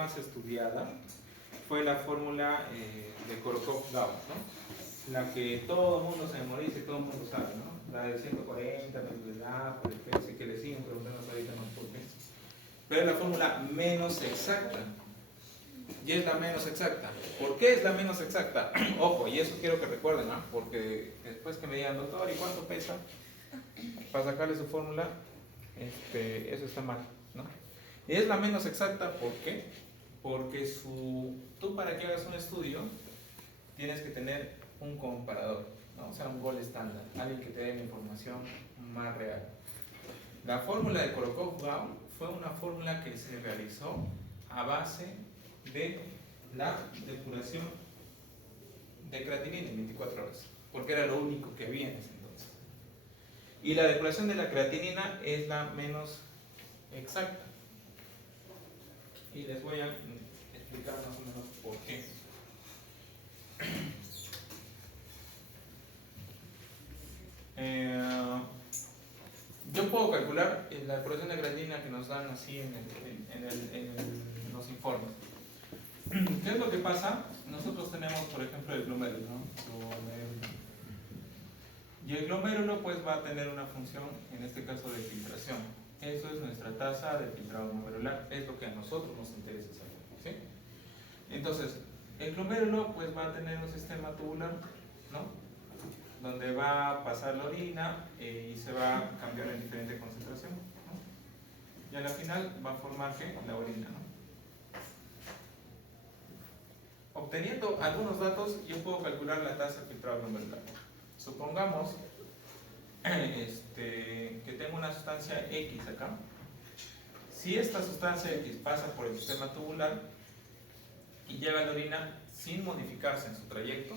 más estudiada fue la fórmula de Korokov-Gauss, ¿no? La que todo el mundo se memoriza y todo el mundo sabe, ¿no? La de 140, la por especie, que le siguen preguntando ahorita no por qué. Pero es la fórmula menos exacta. Y es la menos exacta. ¿Por qué es la menos exacta? Ojo, y eso quiero que recuerden, ¿no? Porque después que me digan, doctor, ¿y cuánto pesa? Para sacarle su fórmula, eso está mal, ¿no? Y es la menos exacta, ¿por qué? Porque tú para que hagas un estudio tienes que tener un comparador, ¿no? O sea, un gol estándar, alguien que te dé la información más real. La fórmula de Korokov-Gauss fue una fórmula que se realizó a base de la depuración de creatinina en 24 horas, porque era lo único que había en ese entonces. Y la depuración de la creatinina es la menos exacta. Y les voy a explicar más o menos por qué. Yo puedo calcular la depuración de creatinina que nos dan así en los informes. ¿Qué es lo que pasa? Nosotros tenemos, por ejemplo, el glomérulo, ¿no? Y el glomérulo pues va a tener una función, en este caso de filtración. Eso es nuestra tasa de filtrado glomerular, es lo que a nosotros nos interesa saber, ¿sí? Entonces, el glomérulo pues va a tener un sistema tubular, ¿no? Donde va a pasar la orina y se va a cambiar en diferente concentración, ¿no? Y a la final va a formar ¿qué? La orina, ¿no? Obteniendo algunos datos, yo puedo calcular la tasa de filtrado glomerular. Supongamos que tengo una sustancia X acá. Si esta sustancia X pasa por el sistema tubular y llega a la orina sin modificarse en su trayecto,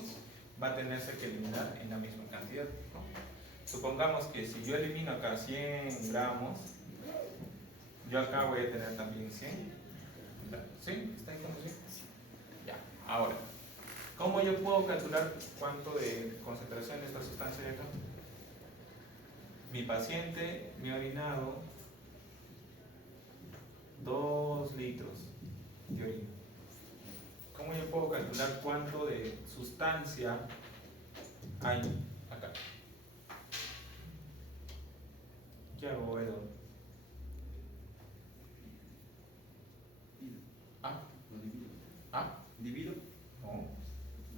va a tenerse que eliminar en la misma cantidad, ¿no? Supongamos que si yo elimino acá 100 gramos, yo acá voy a tener también 100 gramos. ¿Sí? ¿Está entendiendo? Ya, ahora, ¿cómo yo puedo calcular cuánto de concentración de esta sustancia hay acá? Mi paciente me ha orinado 2 litros de orina. ¿Cómo yo puedo calcular cuánto de sustancia hay acá? ¿Qué hago, Edo? ¿Divido? No.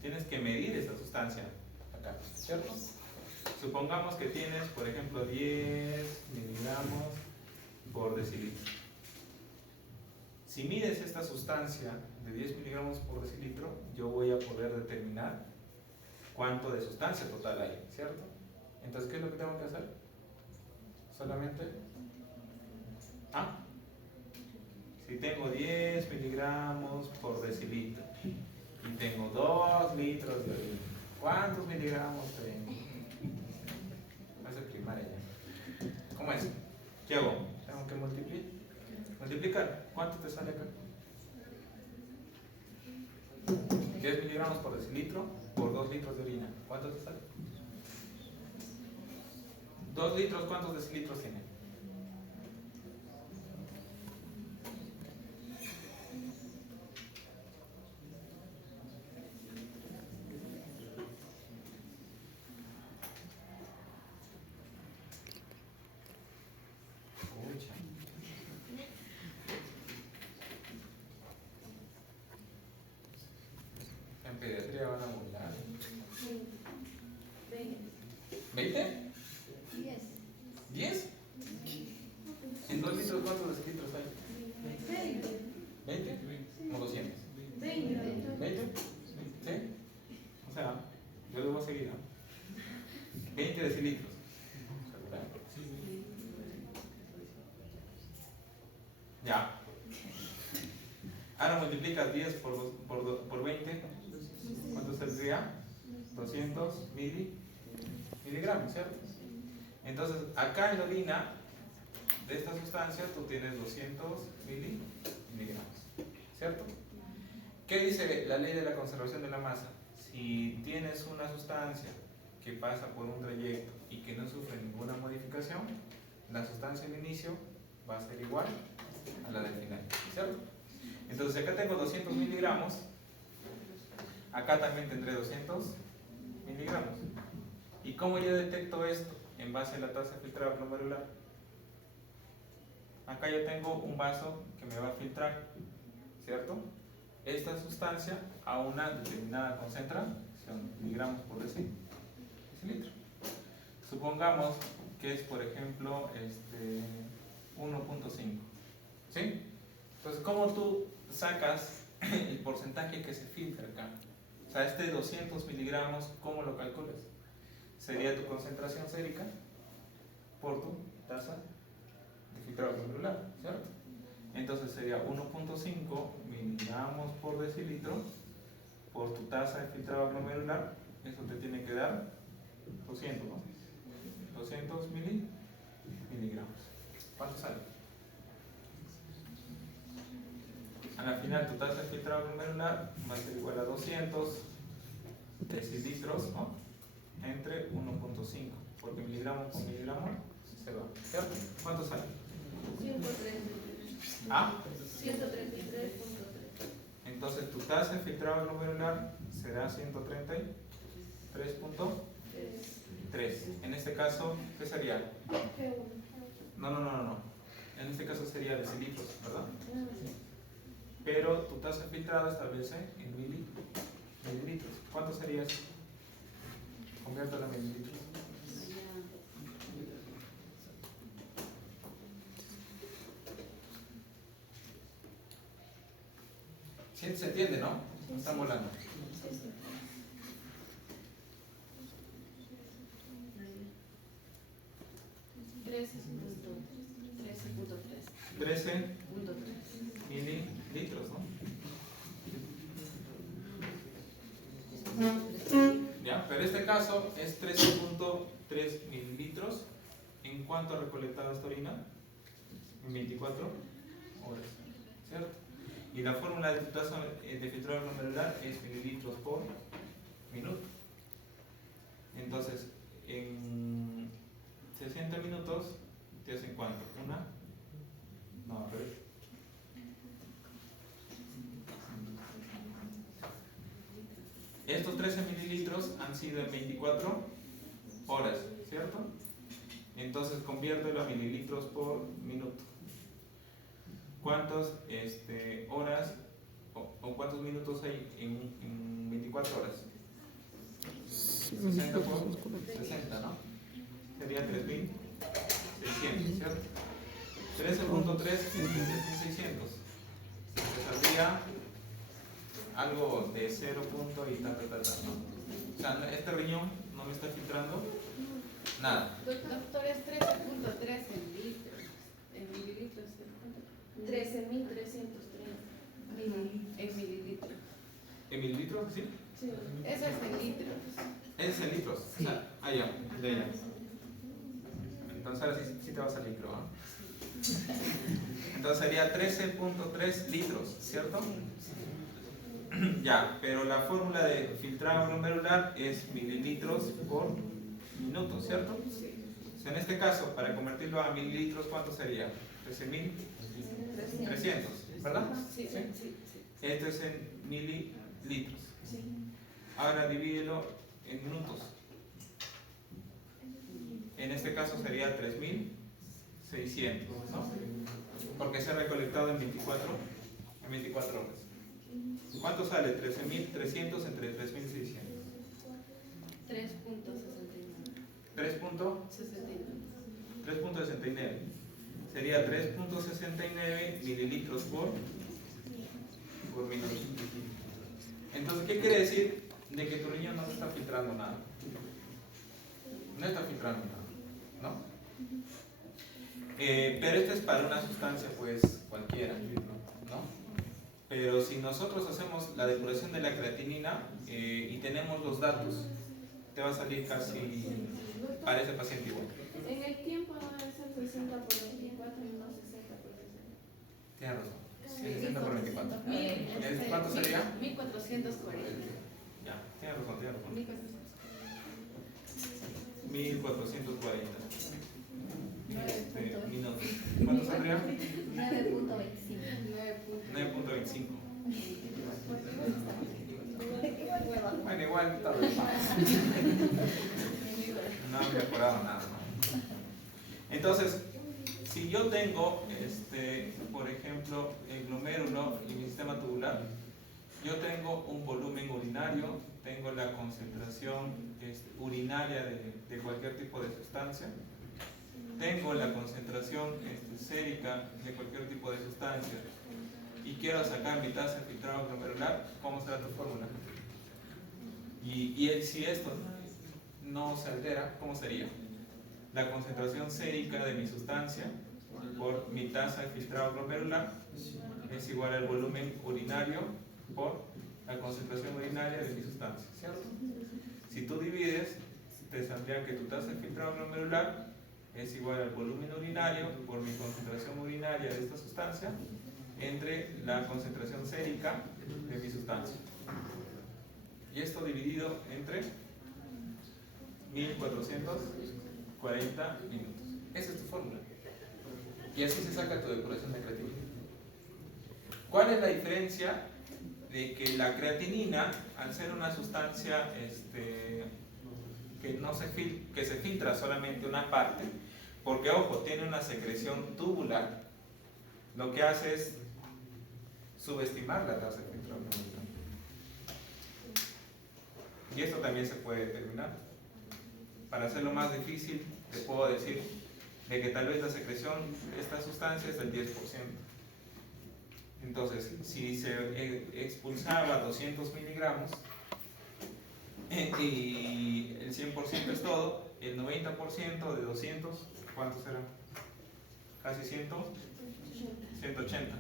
Tienes que medir esa sustancia acá, ¿cierto? Supongamos que tienes, por ejemplo, 10 miligramos por decilitro. Si mides esta sustancia de 10 miligramos por decilitro, yo voy a poder determinar cuánto de sustancia total hay, ¿cierto? Entonces, ¿qué es lo que tengo que hacer? Solamente si tengo 10 miligramos por decilitro y tengo 2 litros de orina, ¿cuántos miligramos tengo? Vas a primaria ya. ¿Cómo es? ¿Qué hago? Tengo que multiplicar. ¿Cuánto te sale acá? 10 miligramos por decilitro por 2 litros de orina. ¿Cuánto te sale? 2 litros, ¿cuántos decilitros tiene? En pediatría van a volar. ¿20? 10. ¿En 2 litros cuántos decilitros hay? 20. Como 200. 20. ¿Sí? O sea, yo debo seguir, ¿no? 20 decilitros. Ya. Ahora multiplicas 10 por 20. ¿Cuánto saldría? 200 miligramos, ¿cierto? Entonces, acá en la orina de esta sustancia tú tienes 200 miligramos, ¿cierto? ¿Qué dice la ley de la conservación de la masa? Si tienes una sustancia que pasa por un trayecto y que no sufre ninguna modificación, la sustancia del inicio va a ser igual a la del final, ¿cierto? Entonces acá tengo 200 miligramos, acá también tendré 200 miligramos. ¿Y cómo yo detecto esto? En base a la tasa filtrada glomerular. Acá yo tengo un vaso que me va a filtrar, ¿cierto? Esta sustancia a una determinada concentración, miligramos por decilitro. Supongamos que es, por ejemplo, 1.5, ¿sí? Entonces, ¿cómo tú sacas el porcentaje que se filtra acá? O sea, 200 miligramos, ¿cómo lo calculas? Sería tu concentración sérica por tu tasa de filtrado glomerular, ¿cierto? Entonces sería 1.5 miligramos por decilitro por tu tasa de filtrado glomerular. Eso te tiene que dar 200, ¿no? 200 miligramos. ¿Cuánto sale? A la final tu tasa de filtrado glomerular va a ser igual a 200 decilitros, ¿no? Entre 1.5, porque miligramo por miligramo se va, ¿cierto? ¿Cuánto sale? 133. ¿Ah? 133.3. Entonces tu tasa de filtrado glomerular será 133.3. En este caso, ¿qué sería? No. En este caso sería decilitros, ¿verdad? Pero tu tasa de filtrado establece en mililitros. ¿Cuánto sería eso? Conviértelo a mililitros. ¿Sí se entiende, no? No están volando. $13 mililitros, ¿no? ¿Ya? Pero este caso es 13.3 mililitros. ¿En cuánto ha recolectado esta orina? En 24 horas, ¿cierto? Y la fórmula de tu tasa de filtrado glomerular es mililitros por minuto. Entonces, en 60 minutos, ¿te hacen cuánto? No, pero estos 13 mililitros han sido en 24 horas, ¿cierto? Entonces, conviértelo a mililitros por minuto. ¿Cuántas horas o cuántos minutos hay en 24 horas? 60 por 60, ¿no? Sería 3.600, ¿cierto? 13.3 entre 3.600. Se saldría algo de 0 punto y tal, ¿no? O sea, este riñón no me está filtrando nada. Doctor, es 13.3 en litros. En mililitros. 13.330 en mililitros. ¿En mililitros? ¿Sí? Sí. Eso es en litros. Es en litros. Sí. Ah, ya, de ella. Entonces ahora sí te va a salir, creo, ¿no? Entonces sería 13.3 litros, ¿cierto? Ya, pero la fórmula de filtrado glomerular es mililitros por minuto, ¿cierto? O sea, en este caso, para convertirlo a mililitros, ¿cuánto sería? 13.300, ¿verdad? Sí. Esto es en mililitros. Sí. Ahora divídelo en minutos. En este caso sería 3.600, ¿no? Porque se ha recolectado en 24 horas. ¿Cuánto sale? 13.300 entre 3.600. 3.69. Sería 3.69 mililitros por minuto. Entonces, ¿qué quiere decir? De que tu riñón no se está filtrando nada. No está filtrando nada, ¿no? Pero esto es para una sustancia, pues, cualquiera, ¿no? Pero si nosotros hacemos la depuración de la creatinina y tenemos los datos, te va a salir casi para ese paciente igual. En el tiempo no debe ser 60 por 24 y no 60 por 60. Tienes razón. 60 por 24. ¿Cuánto ¿Cuánto sería? 1440. Ya, tienes razón. 1440. 1440 minutos. ¿Cuánto saldría? 9.25. 9.25. Bueno, igual tal vez. No han mejorado nada, ¿no? Entonces, si yo tengo, por ejemplo, el glomérulo y mi sistema tubular, yo tengo un volumen urinario, tengo la concentración urinaria de cualquier tipo de sustancia, tengo la concentración sérica de cualquier tipo de sustancia y quiero sacar mi tasa de filtrado glomerular, ¿cómo será tu fórmula? Y si esto no se altera, ¿cómo sería? La concentración sérica de mi sustancia por mi tasa de filtrado glomerular es igual al volumen urinario por la concentración urinaria de mi sustancia, ¿cierto? Si tú divides, te saldría que tu tasa de filtrado glomerular es igual al volumen urinario por mi concentración urinaria de esta sustancia entre la concentración sérica de mi sustancia. Y esto dividido entre 1440 minutos. Esa es tu fórmula. Y así se saca tu depuración de creatinina. ¿Cuál es la diferencia de que la creatinina, al ser una sustancia que se filtra solamente una parte, porque ojo, tiene una secreción tubular, lo que hace es subestimar la tasa de filtrado glomerular? Y esto también se puede determinar. Para hacerlo más difícil, te puedo decir de que tal vez la secreción de esta sustancia es del 10%. Entonces, si se expulsaba 200 miligramos y el 100% es todo, el 90% de 200, ¿cuánto será? Casi 180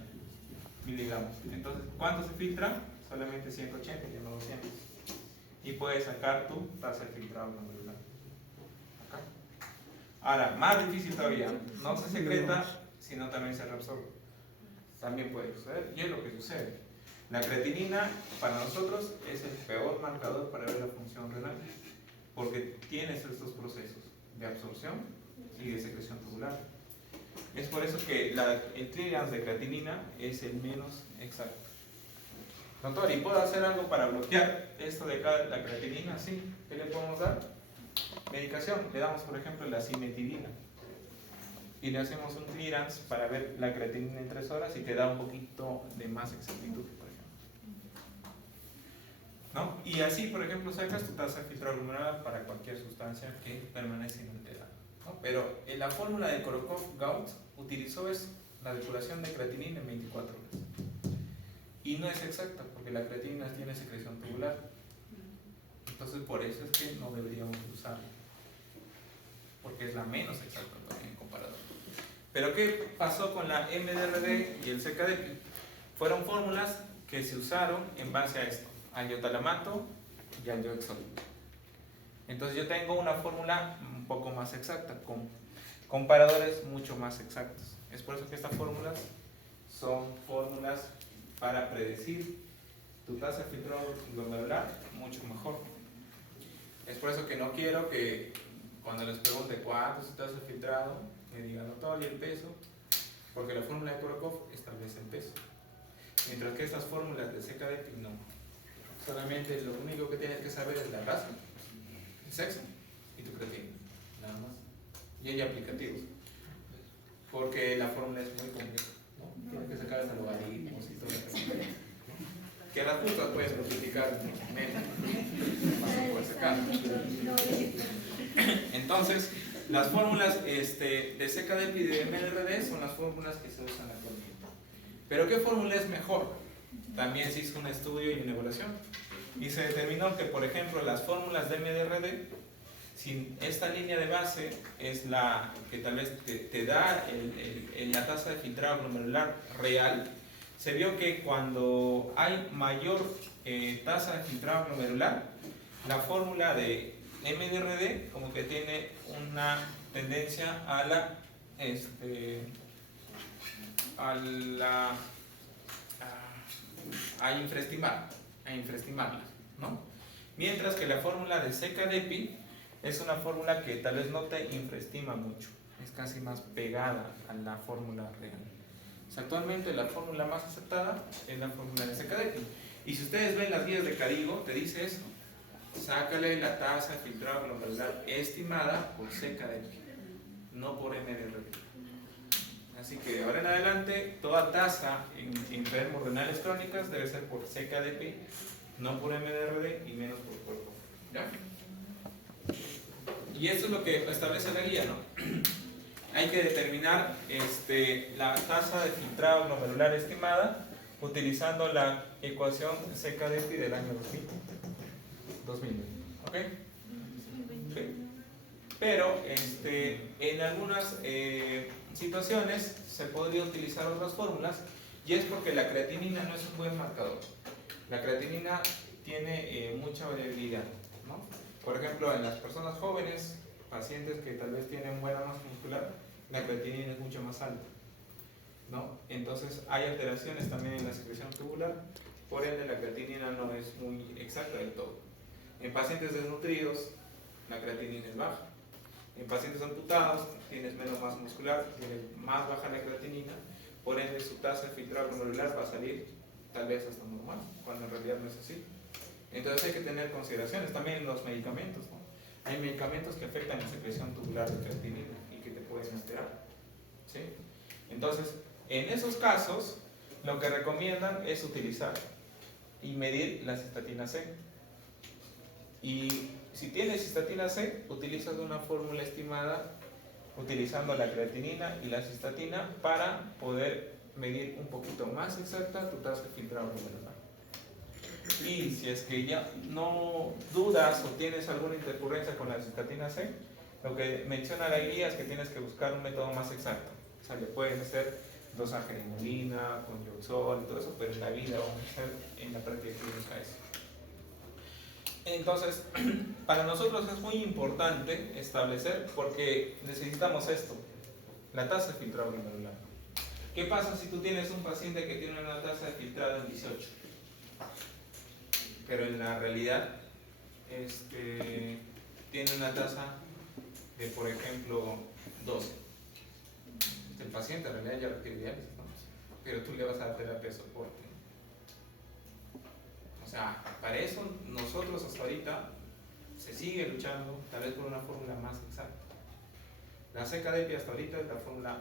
miligramos. Entonces, ¿cuánto se filtra? Solamente 180 y no 200. Y puedes sacar tu tasa de filtrado glomerular. Acá. Ahora, más difícil todavía, no se secreta, sino también se reabsorbe. También puede suceder, y es lo que sucede. La creatinina para nosotros es el peor marcador para ver la función renal, porque tienes estos procesos de absorción y de secreción tubular. Es por eso que el clearance de creatinina es el menos exacto. Doctor, ¿y puedo hacer algo para bloquear esto de la creatinina? Sí. ¿Qué le podemos dar? Medicación. Le damos, por ejemplo, la cimetidina. Y le hacemos un clearance para ver la creatinina en 3 horas y te da un poquito de más exactitud, por ejemplo. ¿No? Y así, por ejemplo, sacas tu tasa de filtrado glomerular para cualquier sustancia que permanece inalterada, ¿no? Pero en la fórmula de Korokov-Gaut utilizó la depuración de creatinina en 24 horas. Y no es exacta, porque la creatinina tiene secreción tubular. Entonces, por eso es que no deberíamos usarla, porque es la menos exacta también en comparador. Pero ¿qué pasó con la MDRD y el CKD? Fueron fórmulas que se usaron en base a esto, al iotalamato y al yoexolito. Entonces yo tengo una fórmula un poco más exacta, con comparadores mucho más exactos. Es por eso que estas fórmulas son fórmulas para predecir tu tasa de filtrado glomerular mucho mejor. Es por eso que no quiero que cuando les pregunte cuánto es tu tasa de filtrado, me digan todo y el peso, porque la fórmula de Korokov establece el peso. Mientras que estas fórmulas de CKD no. Solamente lo único que tienes que saber es la raza, el sexo y tu creatinina, nada más. Y hay aplicativos, porque la fórmula es muy compleja, ¿no? Tienes que sacar hasta logaritmos y todo eso. Que a las justas puedes multiplicar menos, más se puede sacar. Entonces, las fórmulas de CKD y de MDRD son las fórmulas que se usan actualmente. ¿Pero qué fórmula es mejor? También se hizo un estudio y una evaluación. Y se determinó que, por ejemplo, las fórmulas de MDRD, si esta línea de base es la que tal vez te da la tasa de filtrado glomerular real, se vio que cuando hay mayor tasa de filtrado glomerular, la fórmula de MDRD como que tiene una tendencia a infraestimarla, ¿no? Mientras que la fórmula de CKD-PI es una fórmula que tal vez no te infraestima mucho, es casi más pegada a la fórmula real. sea, actualmente la fórmula más aceptada es la fórmula de SECADEPI. Y si ustedes ven las guías de CADIGO, te dice eso. Sácale la tasa de filtrado glomerular estimada por SECADEPI, no por MDRD. Así que de ahora en adelante, toda tasa en enfermos renales crónicas debe ser por SECADEPI, no por MDRD y menos por cuerpo. ¿Ya? Y esto es lo que establece la guía, ¿no? Hay que determinar la tasa de filtrado glomerular estimada utilizando la ecuación SECADEPI del año 2000. ¿Ok? Sí. Pero en algunas situaciones se podría utilizar otras fórmulas, y es porque la creatinina no es un buen marcador. La creatinina tiene mucha variabilidad, ¿no? Por ejemplo, en las personas jóvenes, pacientes que tal vez tienen buena masa muscular, la creatinina es mucho más alta, ¿no? Entonces hay alteraciones también en la secreción tubular, por ende la creatinina no es muy exacta del todo. En pacientes desnutridos, la creatinina es baja. En pacientes amputados, tienes menos masa muscular, tienes más baja la creatinina, por ende su tasa de filtrado glomerular va a salir tal vez hasta normal, cuando en realidad no es así. Entonces hay que tener consideraciones también en los medicamentos, ¿no? Hay medicamentos que afectan la secreción tubular de creatinina y que te pueden alterar, ¿sí? Entonces, en esos casos, lo que recomiendan es utilizar y medir la cistatina C. Y si tienes cistatina C, utilizas una fórmula estimada utilizando la creatinina y la cistatina para poder medir un poquito más exacta tu tasa de filtrado glomerular. Y si es que ya no dudas o tienes alguna intercurrencia con la cistatina C, lo que menciona la guía es que tienes que buscar un método más exacto. O sea, le pueden ser dosaje de inulina, con yoxol y todo eso, pero en la vida vamos a hacer en la práctica clínica eso. Entonces, para nosotros es muy importante establecer, porque necesitamos esto, la tasa de filtrado glomerular. ¿Qué pasa si tú tienes un paciente que tiene una tasa de filtrado en 18? Pero en la realidad tiene una tasa de, por ejemplo, 12. El paciente en realidad ya requiere diálisis, ¿no? Pero tú le vas a dar terapia de soporte, ¿no? O sea, para eso nosotros hasta ahorita se sigue luchando, tal vez por una fórmula más exacta. La SECADEPI hasta ahorita es la fórmula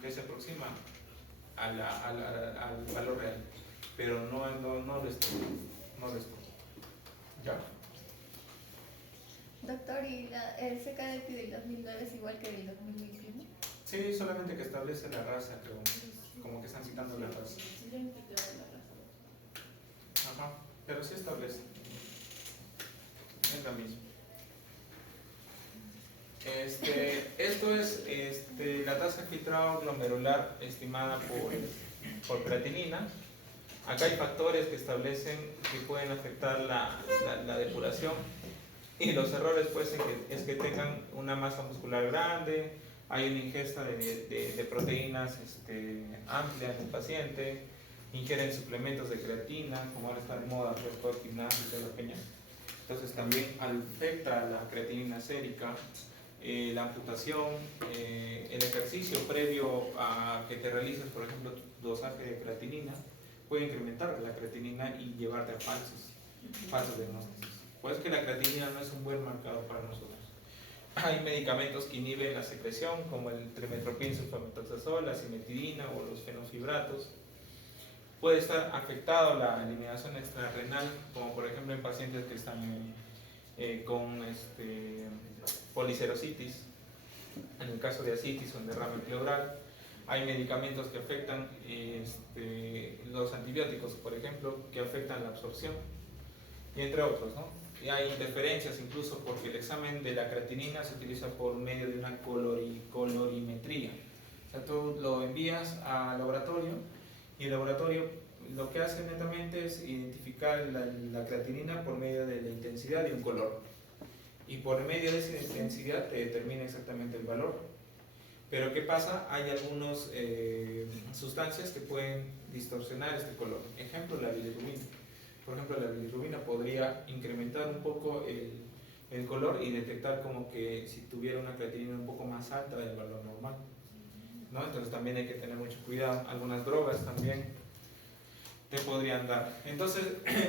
que se aproxima al valor real, pero no lo es todo. No lo es todo. ¿Ya? Doctor, ¿y el SECADEPI del 2009 es igual que del 2021? Sí, solamente que establece la raza, creo. Como que están citando la raza. Ajá, pero sí establece. Es la misma. Esto es la tasa de filtrado glomerular estimada por creatinina. Acá hay factores que establecen que pueden afectar la depuración, y los errores pues es que tengan una masa muscular grande, hay una ingesta de proteínas amplia en el paciente, ingieren suplementos de creatina, como ahora está de moda, pues, el gimnasio y toda la peña. Entonces también afecta la creatinina sérica, la amputación, el ejercicio previo a que te realices, por ejemplo, tu dosaje de creatinina, puede incrementar la creatinina y llevarte a falsos diagnósticos. Pues que la creatinina no es un buen marcador para nosotros. Hay medicamentos que inhiben la secreción, como el trimestoprim sulfamethoxazol, la cimetidina o los fenofibratos. Puede estar afectado la eliminación extrarrenal, como por ejemplo en pacientes que están con policerositis, en el caso de ascitis o en derrame pleural. Hay medicamentos que afectan los antibióticos, por ejemplo, que afectan la absorción, y entre otros, ¿no? Y hay interferencias incluso porque el examen de la creatinina se utiliza por medio de una colorimetría. O sea, tú lo envías al laboratorio y el laboratorio lo que hace netamente es identificar la creatinina por medio de la intensidad de un color. Y por medio de esa intensidad te determina exactamente el valor. Pero ¿qué pasa? Hay algunas sustancias que pueden distorsionar este color. Ejemplo, la bilirrubina. Por ejemplo, la bilirrubina podría incrementar un poco el color y detectar como que si tuviera una creatinina un poco más alta del valor normal. ¿no? Entonces también hay que tener mucho cuidado. Algunas drogas también te podrían dar. Entonces,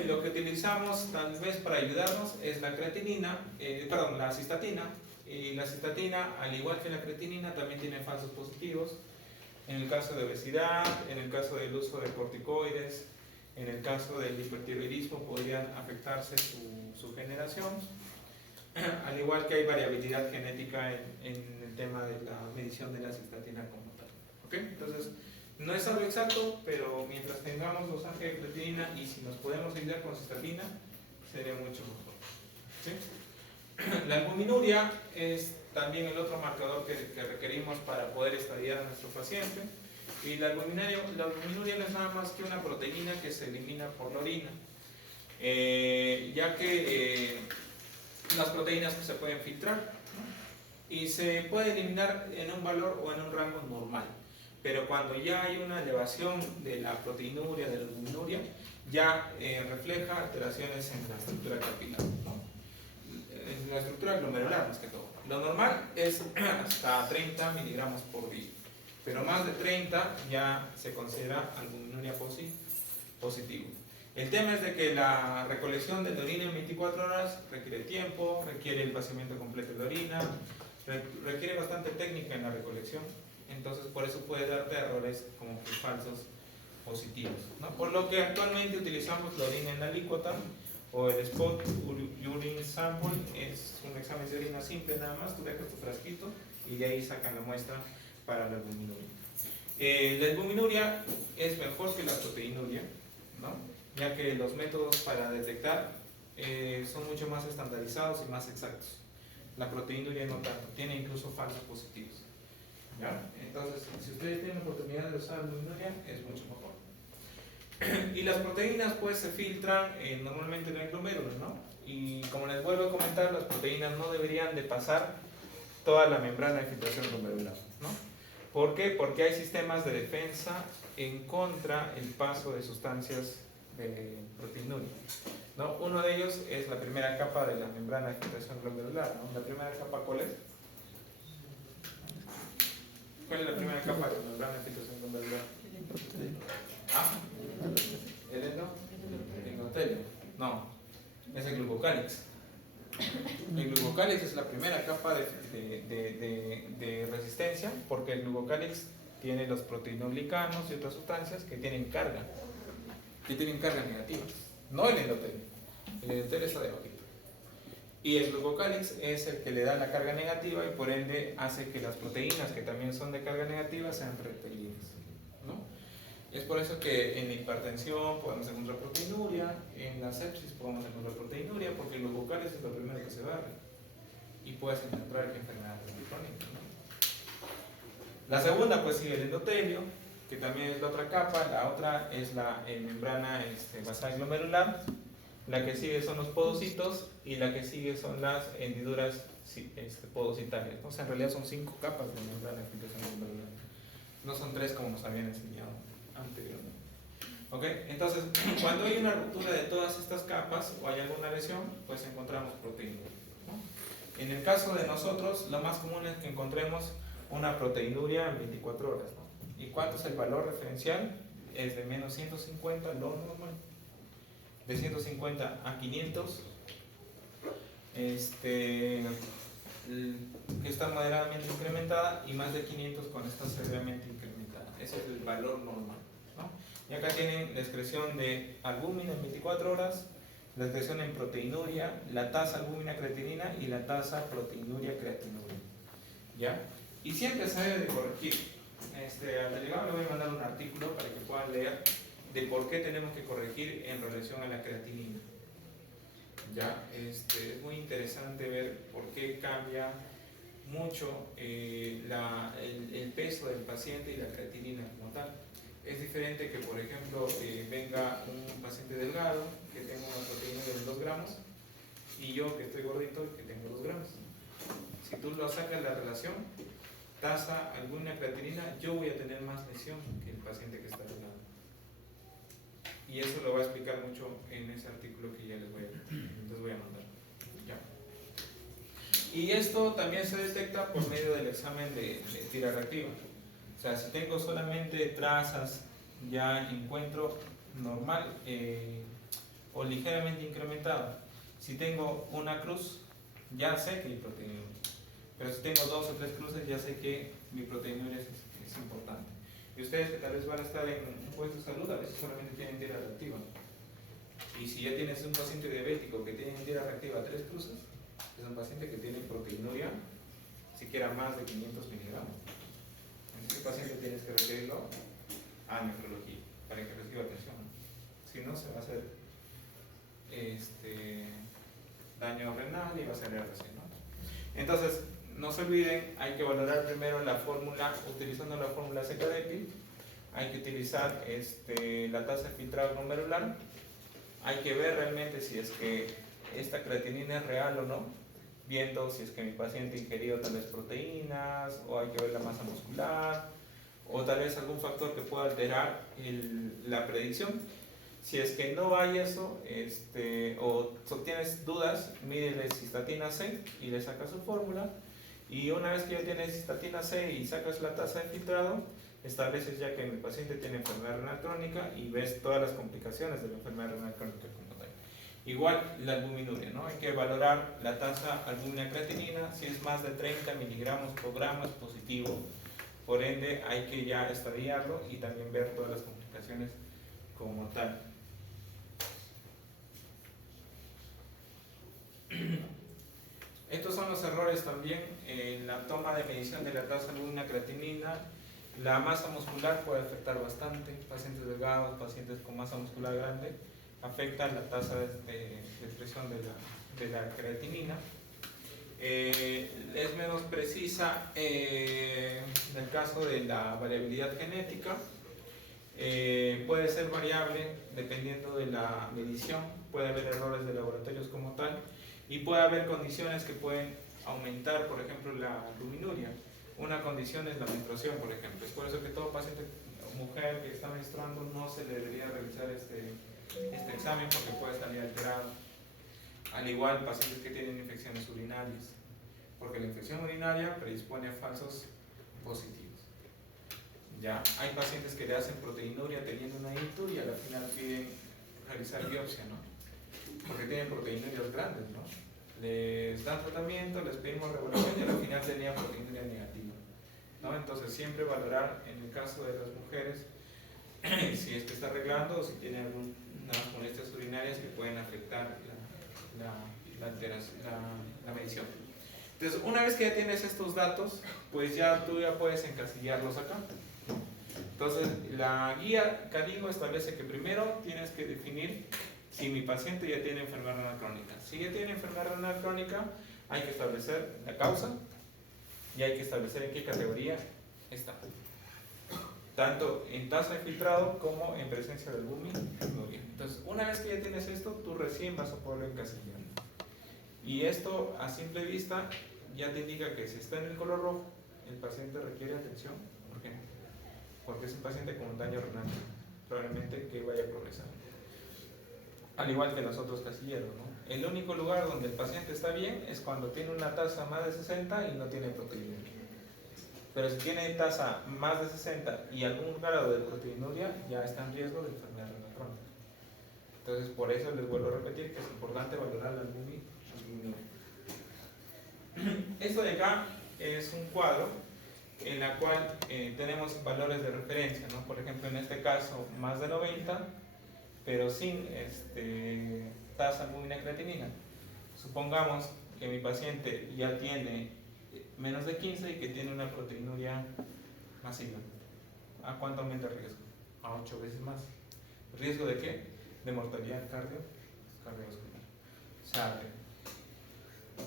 lo que utilizamos tal vez para ayudarnos es la creatinina, la cistatina. Y la cistatina, al igual que la creatinina, también tiene falsos positivos. En el caso de obesidad, en el caso del uso de corticoides, en el caso del hipertiroidismo, podrían afectarse su generación. Al igual que hay variabilidad genética en el tema de la medición de la cistatina como tal. ¿Ok? Entonces, no es algo exacto, pero mientras tengamos los ángeles de creatinina y si nos podemos ayudar con cistatina, sería mucho mejor. ¿Sí? La albuminuria es también el otro marcador que requerimos para poder estadiar a nuestro paciente. Y la albuminuria no es nada más que una proteína que se elimina por la orina, ya que las proteínas se pueden filtrar, ¿no? Y se puede eliminar en un valor o en un rango normal. Pero cuando ya hay una elevación de la proteinuria, de la albuminuria, ya refleja alteraciones en la estructura capilar, ¿no? En la estructura glomerular más que todo. Lo normal es hasta 30 miligramos por día, pero más de 30 ya se considera albuminuria positivo. El tema es de que la recolección de la orina en 24 horas requiere tiempo, requiere el vaciamiento completo de la orina, requiere bastante técnica en la recolección, entonces por eso puede darte errores como que falsos positivos, ¿no? Por lo que actualmente utilizamos la orina en alícuota o el spot urine sample. Es un examen de orina simple nada más, tú dejas tu frasquito y de ahí sacan la muestra para la albuminuria. La albuminuria es mejor que la proteinuria, ¿no? Ya que los métodos para detectar son mucho más estandarizados y más exactos. La proteinuria no tanto, tiene incluso falsos positivos, ¿ya? Entonces, si ustedes tienen la oportunidad de usar albuminuria, es mucho mejor. Y las proteínas pues se filtran normalmente en el glomérulo, ¿no? Y como les vuelvo a comentar, las proteínas no deberían de pasar toda la membrana de filtración glomerular, ¿no? ¿Por qué? Porque hay sistemas de defensa en contra el paso de sustancias de proteinuria, ¿no? Uno de ellos es la primera capa de la membrana de filtración glomerular, ¿no? La primera capa, ¿cuál es? ¿Cuál es la primera capa de la membrana de filtración glomerular? ¿Ah? ¿El endotelio? No, es el glucocálix. El glucocálix es la primera capa de resistencia, porque el glucocálix tiene los proteinoglicanos y otras sustancias que tienen carga negativa, no el endotelio está debajo. Y el glucocálix es el que le da la carga negativa y por ende hace que las proteínas que también son de carga negativa sean repelidas, ¿no? Es por eso que en la hipertensión podemos encontrar proteinuria, en la sepsis podemos encontrar proteinuria, porque el glucocálix es lo primero que se barre y puedes encontrar enfermedad crónica, ¿no? La segunda pues sigue el endotelio, que también es la otra capa. La otra es la membrana basal glomerular. La que sigue son los podocitos y la que sigue son las hendiduras podocitarias. O sea, en realidad son 5 capas de membrana de filtración glomerular. No son 3 como nos habían enseñado anteriormente. ¿Ok? Entonces, cuando hay una ruptura de todas estas capas o hay alguna lesión, pues encontramos proteinuria, ¿no? En el caso de nosotros, lo más común es que encontremos una proteinuria en 24 horas, ¿no? ¿Y cuánto es el valor referencial? Es de menos 150, lo normal. De 150 a 500, que está moderadamente incrementada, y más de 500 cuando está severamente incrementada. Ese es el valor normal, ¿no? Y acá tienen la excreción de albúmina en 24 horas, la excreción en proteinuria, la tasa albúmina-creatinina y la tasa proteinuria-creatinuria, ¿ya? Y siempre se debe de corregir. Al delegado le voy a mandar un artículo para que puedan leer de por qué tenemos que corregir en relación a la creatinina. Ya, es muy interesante ver por qué cambia mucho el peso del paciente y la creatinina como tal. Es diferente que, por ejemplo, venga un paciente delgado que tenga una proteína de 2 gramos y yo que estoy gordito y que tengo 2 gramos. Si tú lo sacas la relación tasa alguna creatinina, yo voy a tener más lesión que el paciente que está delgado. Y eso lo va a explicar mucho en ese artículo que ya les voy a mandar. ¿Ya? Y esto también se detecta por medio del examen de tira reactiva. O sea, si tengo solamente trazas, ya encuentro normal o ligeramente incrementado. Si tengo una cruz, ya sé que hay proteinuria. Pero si tengo 2 o 3 cruces, ya sé que mi proteinuria es importante. Y ustedes que tal vez van a estar en un puesto de salud, a veces solamente tienen tira reactiva. Y si ya tienes un paciente diabético que tiene tira reactiva 3 cruces, es un paciente que tiene proteinuria siquiera más de 500 miligramos. En ese paciente tienes que requerirlo a nefrología para que reciba atención. Si no, se va a hacer daño renal y va a ser RC, ¿no? Entonces, no se olviden, hay que valorar primero la fórmula, utilizando la fórmula CKD-EPI, hay que utilizar la tasa de filtrado glomerular, hay que ver realmente si es que esta creatinina es real o no, viendo si es que mi paciente ingerió tal vez proteínas, o hay que ver la masa muscular, o tal vez algún factor que pueda alterar la predicción. Si es que no hay eso, o tienes dudas, mídele cistatina C y le sacas su fórmula. Y una vez que ya tienes cistatina C y sacas la tasa de filtrado, estableces ya que el paciente tiene enfermedad renal crónica y ves todas las complicaciones de la enfermedad renal crónica como tal. Igual la albuminuria, ¿no? Hay que valorar la tasa albúmina creatinina. Si es más de 30 miligramos por gramo es positivo. Por ende, hay que ya estadiarlo y también ver todas las complicaciones como tal. Estos son los errores también en la toma de medición de la tasa albúmina creatinina. La masa muscular puede afectar bastante. Pacientes delgados, pacientes con masa muscular grande, afecta la tasa de expresión de la creatinina. Es menos precisa en el caso de la variabilidad genética. Puede ser variable dependiendo de la medición, puede haber errores de laboratorios como tal, y puede haber condiciones que pueden aumentar, por ejemplo, la albuminuria. Una condición es la menstruación, por ejemplo. Es por eso que todo paciente o mujer que está menstruando no se le debería realizar este examen porque puede salir alterado. Al igual, pacientes que tienen infecciones urinarias, porque la infección urinaria predispone a falsos positivos. Ya hay pacientes que le hacen proteinuria teniendo una ictus y al final piden realizar biopsia, ¿no? Porque tienen proteinurias grandes, ¿no? Les dan tratamiento, les pedimos revolución y al final tenía proteinuria negativa, ¿no? Entonces siempre valorar en el caso de las mujeres si es que está arreglando o si tiene algunas molestias urinarias que pueden afectar la medición. Entonces, una vez que ya tienes estos datos, pues tú ya puedes encasillarlos acá. Entonces, la guía Carigo establece que primero tienes que definir si mi paciente ya tiene enfermedad renal crónica. Si ya tiene enfermedad renal crónica, hay que establecer la causa y hay que establecer en qué categoría está. Tanto en tasa de filtrado como en presencia de albuminuria. Entonces, una vez que ya tienes esto, tú recién vas a poderlo encasillar. Y esto, a simple vista, ya te indica que si está en el color rojo, el paciente requiere atención. ¿Por qué? Porque es un paciente con un daño renal, probablemente que vaya a progresar. Al igual que los otros casilleros, ¿no? El único lugar donde el paciente está bien es cuando tiene una tasa más de 60 y no tiene proteinuria. Pero si tiene tasa más de 60 y algún grado de proteinuria, ya está en riesgo de enfermedad renal crónica. Entonces, por eso les vuelvo a repetir que es importante valorar la albuminuria. Esto de acá es un cuadro en la cual tenemos valores de referencia, ¿no? Por ejemplo, en este caso, más de 90, pero sin tasa albúmina creatinina. Supongamos que mi paciente ya tiene menos de 15 y que tiene una proteinuria masiva. ¿A cuánto aumenta el riesgo? A 8 veces más. ¿Riesgo de qué? De mortalidad cardiovascular. O sea,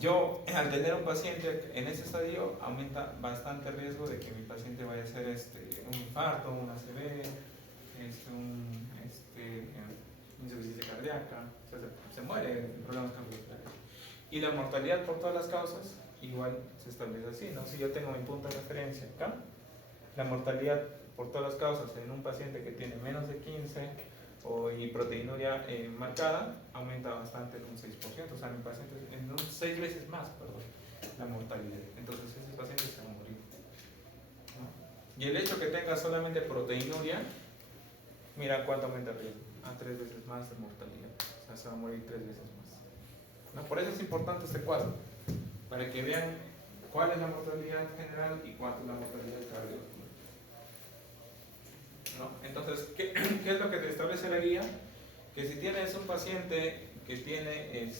yo al tener un paciente en ese estadio aumenta bastante el riesgo de que mi paciente vaya a hacer un infarto, un ACV, insuficiencia cardíaca, o sea, se muere de problemas cardiovasculares. Y la mortalidad por todas las causas igual se establece así, ¿no? Si yo tengo mi punto de referencia acá, la mortalidad por todas las causas en un paciente que tiene menos de 15 y proteinuria marcada aumenta bastante en un 6%, o sea, mi paciente en un 6 veces más, perdón, la mortalidad. Entonces ese paciente se va a morir, ¿no? Y el hecho que tenga solamente proteinuria, mira cuánto aumenta el riesgo, a 3 veces más de mortalidad, o sea, se va a morir 3 veces más. ¿No? Por eso es importante este cuadro, para que vean cuál es la mortalidad general y cuánto es la mortalidad cardiovascular. ¿No? Entonces, ¿qué es lo que te establece la guía? Que si tienes un paciente que tiene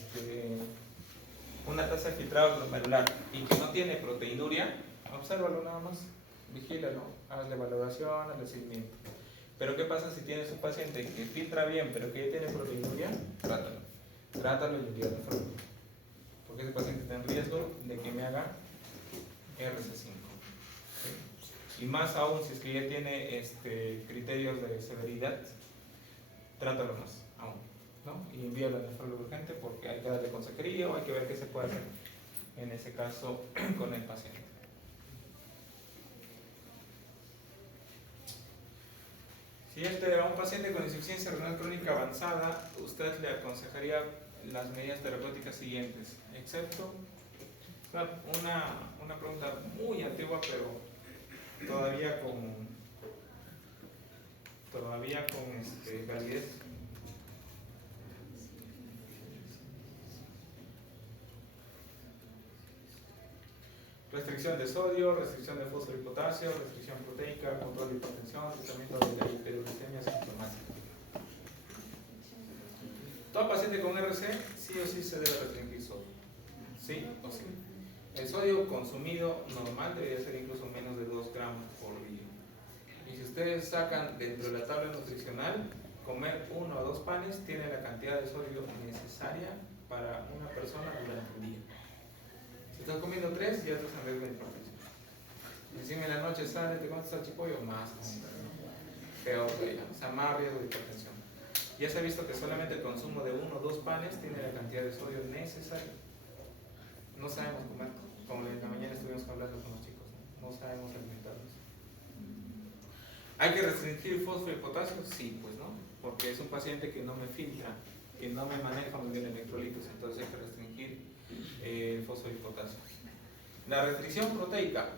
una tasa de filtrado glomerular y que no tiene proteinuria, obsérvalo nada más, vigílalo, hazle valoración, hazle seguimiento. Pero ¿qué pasa si tienes un paciente que filtra bien pero que ya tiene proteinuria? Trátalo y envíalo al nefrólogo, porque ese paciente está en riesgo de que me haga RC5. ¿Sí? Y más aún si es que ya tiene criterios de severidad, trátalo más aún, ¿no? Y envíalo al nefrólogo urgente porque hay que darle consejería o hay que ver qué se puede hacer en ese caso con el paciente. Siguiente, a un paciente con insuficiencia renal crónica avanzada, usted le aconsejaría las medidas terapéuticas siguientes, excepto una pregunta muy antigua, pero todavía con validez. Restricción de sodio, restricción de fósforo y potasio, restricción proteica, control de hipertensión, tratamiento de la hiperuricemia sintomática. Todo paciente con RC sí o sí se debe restringir sodio. ¿Sí o sí? El sodio consumido normal debería ser incluso menos de 2 gramos por día. Y si ustedes sacan dentro de la tabla nutricional, comer 1 o 2 panes tiene la cantidad de sodio necesaria para una persona durante el día. Si estás comiendo 3, ya estás en riesgo de hipertensión. Encima en la noche sales, te comes salchipollo, más peor todavía, o sea, más riesgo de hipertensión. Ya se ha visto que solamente el consumo de 1 o 2 panes tiene la cantidad de sodio necesaria. No sabemos comer, como en la mañana estuvimos hablando con los chicos, no sabemos alimentarnos. ¿Hay que restringir fósforo y potasio? Sí, pues no, porque es un paciente que no me filtra, que no me maneja muy bien electrolitos, entonces hay que restringir fósforo y potasio. La restricción proteica,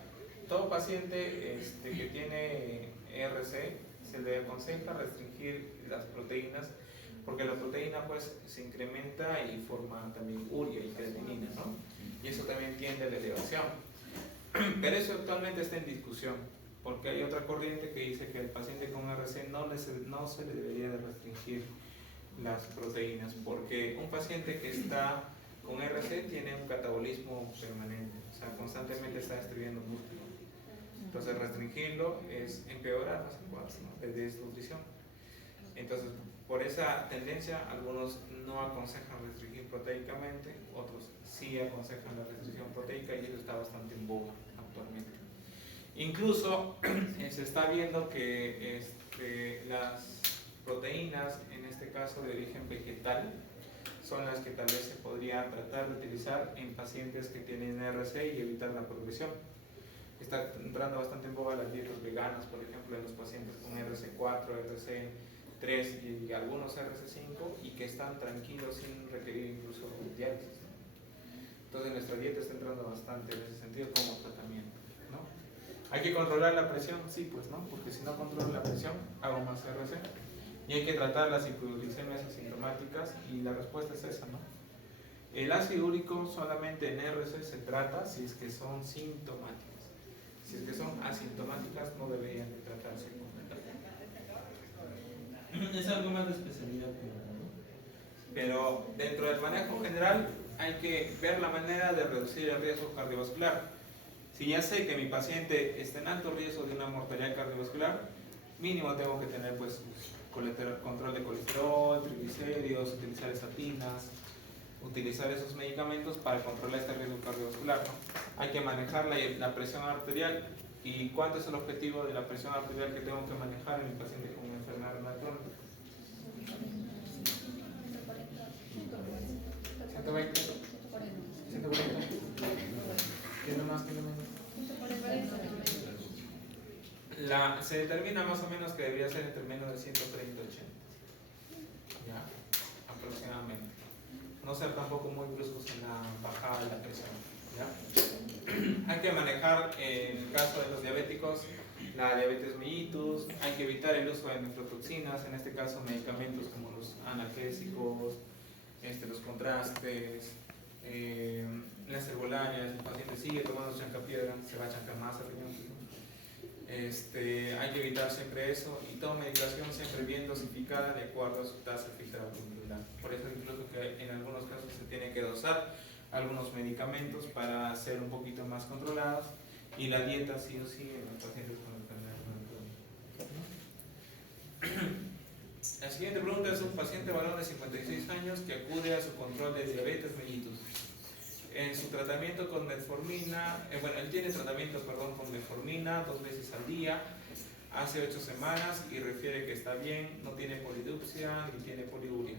todo paciente que tiene RC se le aconseja restringir las proteínas, porque la proteína pues se incrementa y forma también urea y creatinina, ¿no? Y eso también tiende a la elevación. Pero eso actualmente está en discusión, porque hay otra corriente que dice que al paciente con RC no se le debería de restringir las proteínas, porque un paciente que está con RC tiene un catabolismo permanente, o sea, constantemente está destruyendo músculo. Entonces restringirlo es empeorar las secuelas, ¿no?, de desnutrición. Entonces, por esa tendencia, algunos no aconsejan restringir proteicamente, otros sí aconsejan la restricción proteica y eso está bastante en boga actualmente. Incluso se está viendo que las proteínas, en este caso de origen vegetal, son las que tal vez se podría tratar de utilizar en pacientes que tienen RC y evitar la progresión. Está entrando bastante en boga las dietas veganas, por ejemplo, en los pacientes con RC4, RC3 y algunos RC5 y que están tranquilos sin requerir incluso diálisis, ¿no? Entonces nuestra dieta está entrando bastante en ese sentido como tratamiento, ¿no? ¿Hay que controlar la presión? Sí, pues no, porque si no controlo la presión hago más RC. Y hay que tratar las hipoglucemias asintomáticas y la respuesta es esa, ¿no? El ácido úrico solamente en RC se trata si es que son sintomáticas. Si es que son asintomáticas no deberían de tratarse completamente. Es algo más de especialidad, ¿no? Pero dentro del manejo general hay que ver la manera de reducir el riesgo cardiovascular. Si ya sé que mi paciente está en alto riesgo de una mortalidad cardiovascular, mínimo tengo que tener pues control de colesterol, triglicéridos, utilizar estatinas, utilizar esos medicamentos para controlar este riesgo cardiovascular, ¿no? Hay que manejar la presión arterial. ¿Y cuánto es el objetivo de la presión arterial que tengo que manejar en mi paciente con una enfermedad renal crónica? 120. 140. ¿Qué más? ¿Qué menos? Se determina más o menos que debería ser entre menos de 130 y 80. ¿Ya? Aproximadamente. No ser tampoco muy bruscos en la bajada de la presión, ¿ya? Hay que manejar, en el caso de los diabéticos, la diabetes mellitus. Hay que evitar el uso de nefrotoxinas, en este caso medicamentos como los analgésicos, los contrastes, las herbolarias. El paciente sigue tomando chancapiedra, se va a chancar más al riñón. Hay que evitar siempre eso, y toda medicación siempre bien dosificada de acuerdo a su tasa filtrada glomerular. Por eso incluso que en algunos casos se tiene que dosar algunos medicamentos para ser un poquito más controlados, y la dieta sí o sí en los pacientes con enfermedad crónica. La siguiente pregunta es un paciente varón de 56 años que acude a su control de diabetes mellitus. En su tratamiento con metformina, él tiene tratamiento con metformina 2 veces al día, hace 8 semanas, y refiere que está bien, no tiene polidipsia ni tiene poliuria.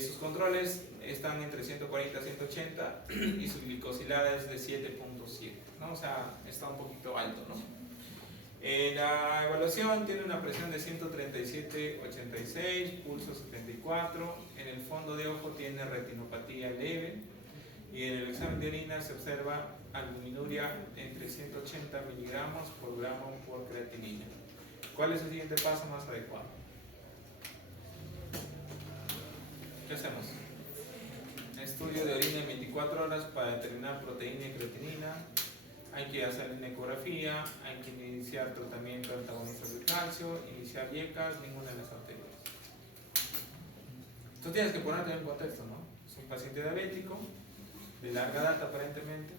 Sus controles están entre 140 a 180 y su glicosilada es de 7.7, ¿no? O sea, está un poquito alto, ¿no? La evaluación tiene una presión de 137/86, pulso 74, en el fondo de ojo tiene retinopatía leve, y en el examen de orina se observa albuminuria entre 180 miligramos por gramo por creatinina. ¿Cuál es el siguiente paso más adecuado? ¿Qué hacemos? Estudio de orina en 24 horas para determinar proteína y creatinina. Hay que hacer una ecografía, hay que iniciar tratamiento de antagonistas del calcio, iniciar IECAS, ninguna de las anteriores. Tú tienes que ponerte en contexto, ¿no? Es un paciente diabético, de larga data aparentemente,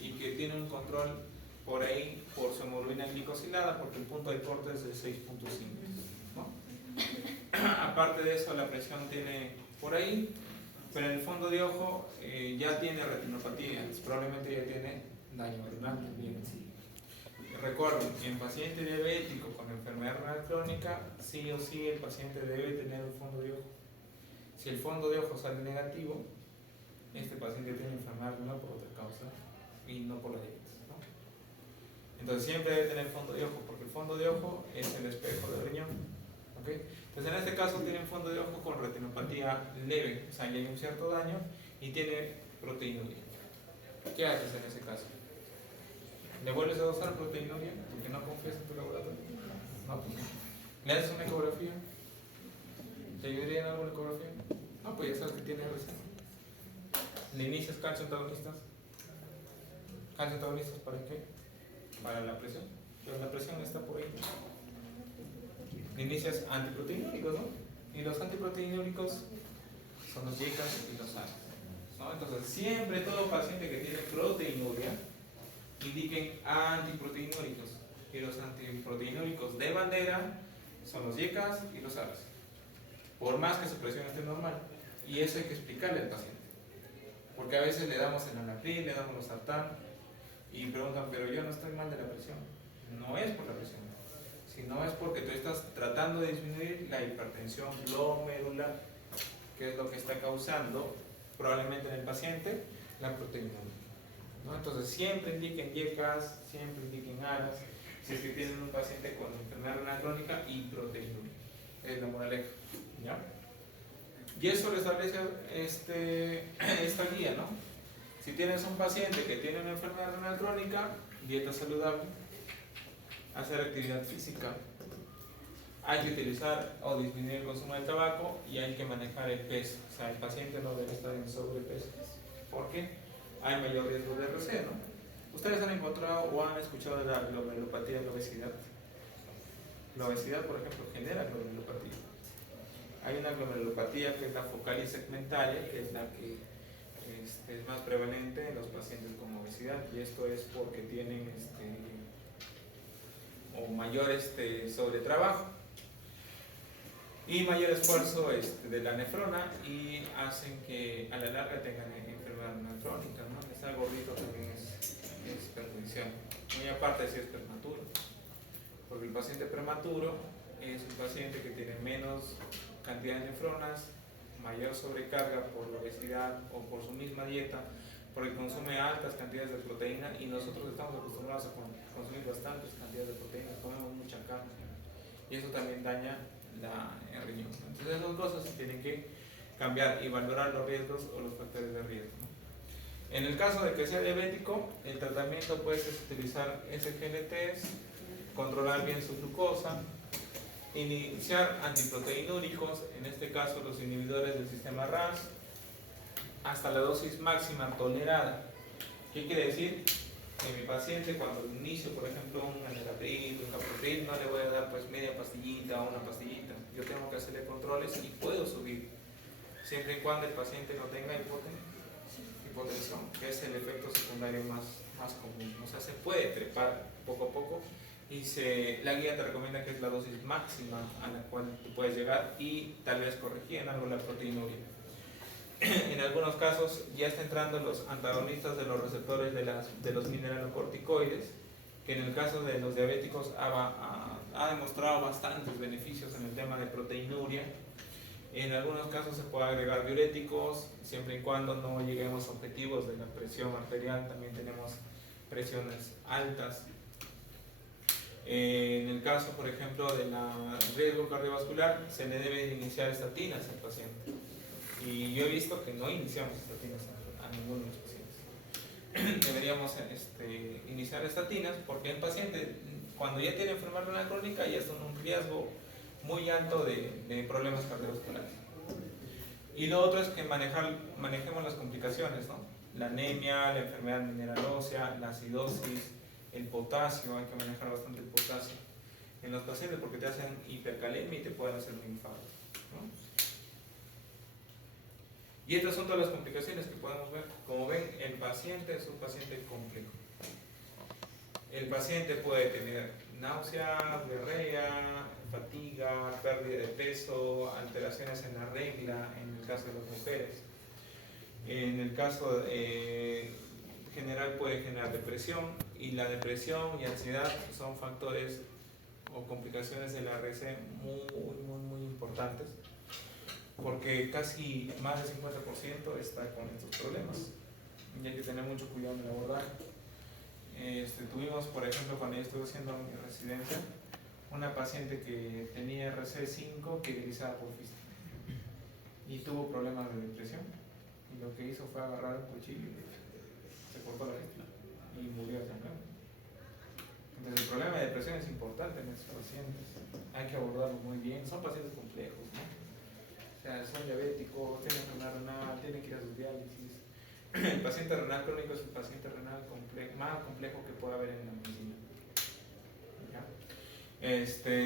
y que tiene un control por ahí por su hemoglobina glicosilada, porque el punto de corte es de 6.5, ¿no? Aparte de eso, la presión tiene por ahí, pero en el fondo de ojo ya tiene retinopatía, probablemente ya tiene daño renal también. Recuerden, en paciente diabético con enfermedad renal crónica, sí o sí el paciente debe tener un fondo de ojo. Si el fondo de ojo sale negativo, este paciente tiene enfermedad renal por otra causa y no por la diabetes, ¿no? Entonces siempre debe tener fondo de ojo, porque el fondo de ojo es el espejo del riñón, ¿okay? Entonces en este caso tiene un fondo de ojo con retinopatía leve, o sea, ya hay un cierto daño y tiene proteinuria. ¿Qué haces en ese caso? ¿Le vuelves a dosar proteinuria porque no confías en tu laboratorio? No, pues no. ¿Le haces una ecografía? ¿Te ayudaría en alguna ecografía? No, pues ya sabes que tiene RC. ¿Le inicias calcio antagonistas? ¿Calcio antagonistas para qué? Para la presión. Pero la presión está por ahí. Le inicias antiproteinúricos, ¿no? Y los antiproteinúricos son los YECAS y los ARAS, ¿no? Entonces, siempre todo paciente que tiene proteinuria, indiquen antiproteinúricos. Y los antiproteinúricos de bandera son los YECAS y los ARAS. Por más que su presión esté normal. Y eso hay que explicarle al paciente. Porque a veces le damos el Anapril, le damos los sartán y preguntan, pero yo no estoy mal de la presión. No es por la presión, sino es porque tú estás tratando de disminuir la hipertensión glomerular, que es lo que está causando probablemente en el paciente la proteinuria, ¿no? Entonces siempre indiquen YECAS, siempre indiquen ARAS, si es que tienen un paciente con enfermedad renal crónica y proteinuria. Es la moraleja, ¿ya? Y eso lo establece esta guía, ¿no? Si tienes un paciente que tiene una enfermedad renal crónica, dieta saludable, hacer actividad física, hay que utilizar o disminuir el consumo de tabaco y hay que manejar el peso. O sea, el paciente no debe estar en sobrepeso. ¿Por qué? Hay mayor riesgo de RC, ¿no? Ustedes han encontrado o han escuchado de la glomerulopatía de la obesidad. La obesidad, por ejemplo, genera glomerulopatía. Hay una glomerulopatía que es la focal y segmentaria, que es la que es más prevalente en los pacientes con obesidad, y esto es porque tienen o mayor sobretrabajo y mayor esfuerzo de la nefrona, y hacen que a la larga tengan enfermedad renal crónica, ¿no? Estar gordito también es perjudicial, muy aparte de si es prematuro, porque el paciente prematuro es un paciente que tiene menos cantidad de nefronas, mayor sobrecarga por la obesidad o por su misma dieta, porque consume altas cantidades de proteína, y nosotros estamos acostumbrados a consumir bastantes cantidades de proteínas, comemos mucha carne, y eso también daña el riñón. Entonces esas cosas se tienen que cambiar y valorar los riesgos o los factores de riesgo, ¿no? En el caso de que sea diabético, el tratamiento puede ser utilizar SGLTs controlar bien su glucosa, iniciar antiproteinúricos, en este caso los inhibidores del sistema RAS, hasta la dosis máxima tolerada. ¿Qué quiere decir? Que mi paciente, cuando inicio, por ejemplo, un enalapril, un captopril, no le voy a dar pues media pastillita o una pastillita. Yo tengo que hacerle controles y puedo subir, siempre y cuando el paciente no tenga hipotensión, que es el efecto secundario más común. O sea, se puede trepar poco a poco y la guía te recomienda que es la dosis máxima a la cual tú puedes llegar y tal vez corregir en algo la proteinuria. En algunos casos ya está entrando los antagonistas de los receptores de los mineralocorticoides, que en el caso de los diabéticos ha demostrado bastantes beneficios en el tema de proteinuria. En algunos casos se puede agregar diuréticos, siempre y cuando no lleguemos a objetivos de la presión arterial. También tenemos presiones altas. En el caso, por ejemplo, del riesgo cardiovascular, se le debe iniciar estatinas al paciente. Y yo he visto que no iniciamos estatinas a ninguno de los pacientes. Deberíamos iniciar estatinas porque el paciente, cuando ya tiene enfermedad renal crónica, ya está en un riesgo muy alto de problemas cardiovasculares. Y lo otro es que manejemos las complicaciones, ¿no? La anemia, la enfermedad mineral ósea, la acidosis, el potasio, hay que manejar bastante el potasio en los pacientes porque te hacen hipercalemia y te pueden hacer un infarto, ¿no? Y estas son todas las complicaciones que podemos ver. Como ven, el paciente es un paciente complejo. El paciente puede tener náusea, diarrea, fatiga, pérdida de peso, alteraciones en la regla, en el caso de las mujeres. En el caso general puede generar depresión, y la depresión y ansiedad son factores o complicaciones de la ARC muy importantes, porque casi más del 50% está con estos problemas y hay que tener mucho cuidado en el abordaje. Tuvimos, por ejemplo, cuando yo estuve haciendo mi residencia, una paciente que tenía RC5 que utilizaba por fístula y tuvo problemas de depresión, y lo que hizo fue agarrar un cuchillo y se cortó la fístula y murió sangrando. Entonces el problema de depresión es importante en estos pacientes, hay que abordarlo muy bien. Son pacientes complejos, ¿no? O sea, son diabéticos, tienen enfermedad renal, tienen que ir a sus diálisis. El paciente renal crónico es el paciente renal más complejo que puede haber en la medicina.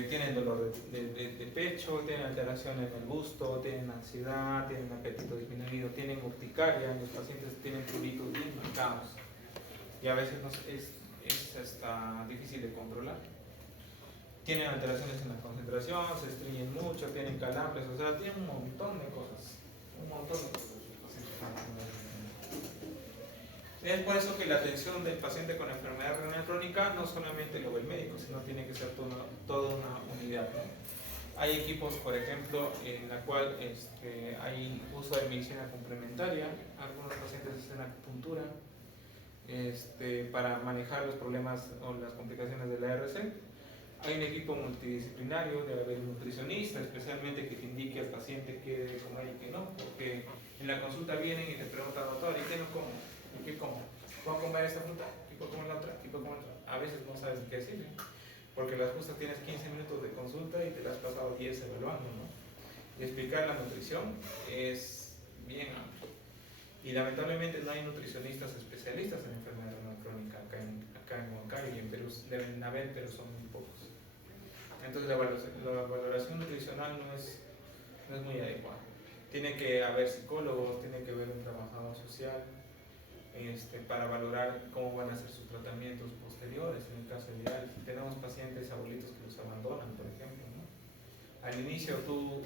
Tienen dolor de pecho, tienen alteraciones en el gusto, tienen ansiedad, tienen apetito disminuido, tienen urticaria. Los pacientes tienen pruritos bien marcados y a veces es hasta difícil de controlar. Tienen alteraciones en la concentración, se estreñen mucho, tienen calambres, o sea, tienen un montón de cosas. Es por eso que la atención del paciente con enfermedad renal crónica no solamente lo ve el médico, sino tiene que ser toda una unidad, ¿no? Hay equipos, por ejemplo, en la cual hay uso de medicina complementaria. Algunos pacientes hacen acupuntura para manejar los problemas o las complicaciones de la ARC. Hay un equipo multidisciplinario, debe haber un nutricionista, especialmente que te indique al paciente qué debe comer y qué no, porque en la consulta vienen y te preguntan, doctor, ¿y qué no como? ¿Y qué como? ¿Puedo comer esta fruta? ¿Y puedo comer la otra? ¿Y puedo comer la otra? A veces no sabes qué decirle, porque las justas tienes 15 minutos de consulta y te las has pasado 10 evaluando, ¿no? Y explicar la nutrición es bien amplio. Y lamentablemente no hay nutricionistas especialistas en enfermedad renal crónica acá en Huancayo, y en Perú deben haber, pero son muy pocos. Entonces la valoración nutricional no es muy adecuada. Tiene que haber psicólogos, tiene que haber un trabajador social para valorar cómo van a ser sus tratamientos posteriores. En el caso ideal, tenemos pacientes abuelitos que los abandonan, por ejemplo, ¿no? Al inicio tú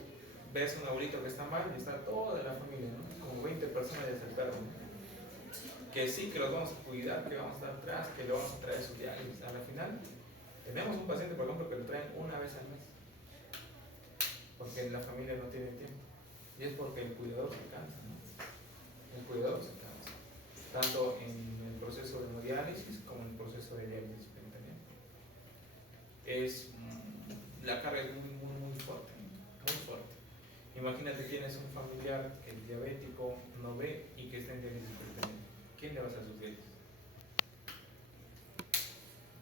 ves un abuelito que está mal y está toda la familia, ¿no? Como 20 personas ya se acercaron, ¿no? Que sí, que los vamos a cuidar, que vamos a estar atrás, que le vamos a traer sus diálisis. A la final tenemos un paciente, por ejemplo, que lo traen una vez al mes porque la familia no tiene tiempo, y es porque el cuidador se cansa, ¿no? El cuidador se cansa, tanto en el proceso de hemodiálisis como en el proceso de diálisis peritoneal. La carga es muy fuerte, muy fuerte. Imagínate, tienes un familiar que es diabético, no ve y que está en diálisis peritoneal. ¿Quién le va a hacer sus diálisis?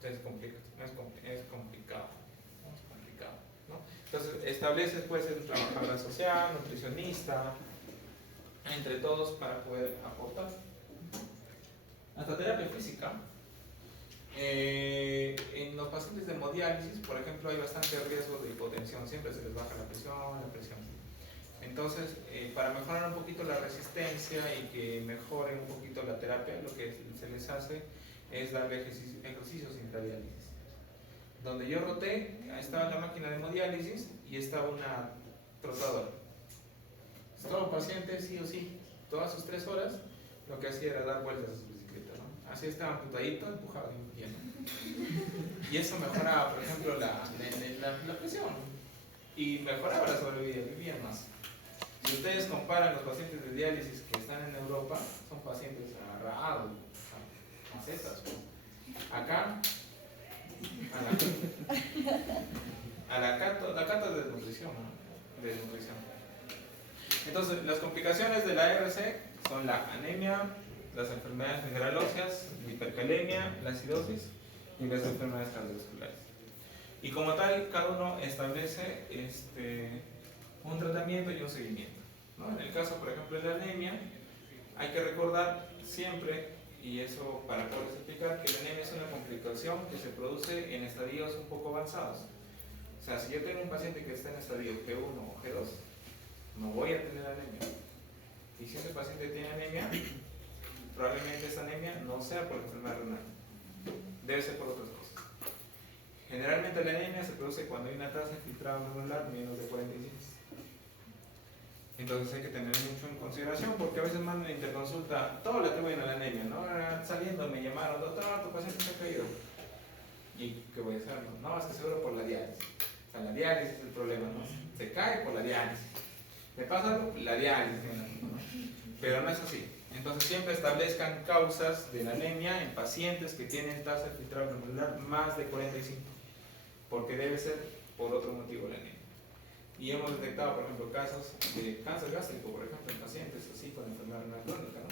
es complicado, es complicado, ¿no? Es complicado, ¿no? Entonces estableces, puede ser un trabajador social, nutricionista, entre todos para poder aportar. Hasta terapia física. En los pacientes de hemodiálisis, por ejemplo, hay bastante riesgo de hipotensión, siempre se les baja la presión. Entonces, para mejorar un poquito la resistencia y que mejore un poquito la terapia, lo que se les hace es darle ejercicios intradiálisis. Donde yo roté, estaba la máquina de hemodiálisis y estaba una trotadora. Todo paciente, sí o sí, todas sus 3 horas, lo que hacía era dar vueltas a su bicicleta, ¿no? Así estaba amputadito, empujado bien. Y eso mejoraba, por ejemplo, la presión y mejoraba la sobrevida, vivían más. Si ustedes comparan los pacientes de diálisis que están en Europa, son pacientes agarrados, macetas. Acá, la cata de nutrición, ¿no? De nutrición. Entonces, las complicaciones de la ARC son la anemia, las enfermedades mineralóseas, la hipercalemia, la acidosis y las enfermedades cardiovasculares. Y como tal, cada uno establece un tratamiento y un seguimiento, ¿no? En el caso, por ejemplo, de la anemia, hay que recordar siempre, y eso para poder explicar, que la anemia es una complicación que se produce en estadios un poco avanzados. O sea, si yo tengo un paciente que está en estadio G1 o G2, no voy a tener anemia. Y si ese paciente tiene anemia, probablemente esa anemia no sea por enfermedad renal, debe ser por otras cosas. Generalmente la anemia se produce cuando hay una tasa de filtrado glomerular menos de 45. Entonces hay que tener mucho en consideración porque a veces mandan interconsulta, todo le atribuyen a la anemia, ¿no? Saliendo me llamaron, doctor, tu paciente se ha caído. ¿Y qué voy a hacer? No, es que seguro por la diálisis. O sea, la diálisis es el problema, ¿no? Se cae por la diálisis. ¿Le pasa algo? La diálisis, ¿no? Pero no es así. Entonces siempre establezcan causas de la anemia en pacientes que tienen tasa de filtrado glomerular más de 45, porque debe ser por otro motivo la anemia. Y hemos detectado, por ejemplo, casos de cáncer gástrico, por ejemplo, en pacientes así con enfermedad renal crónica, ¿no?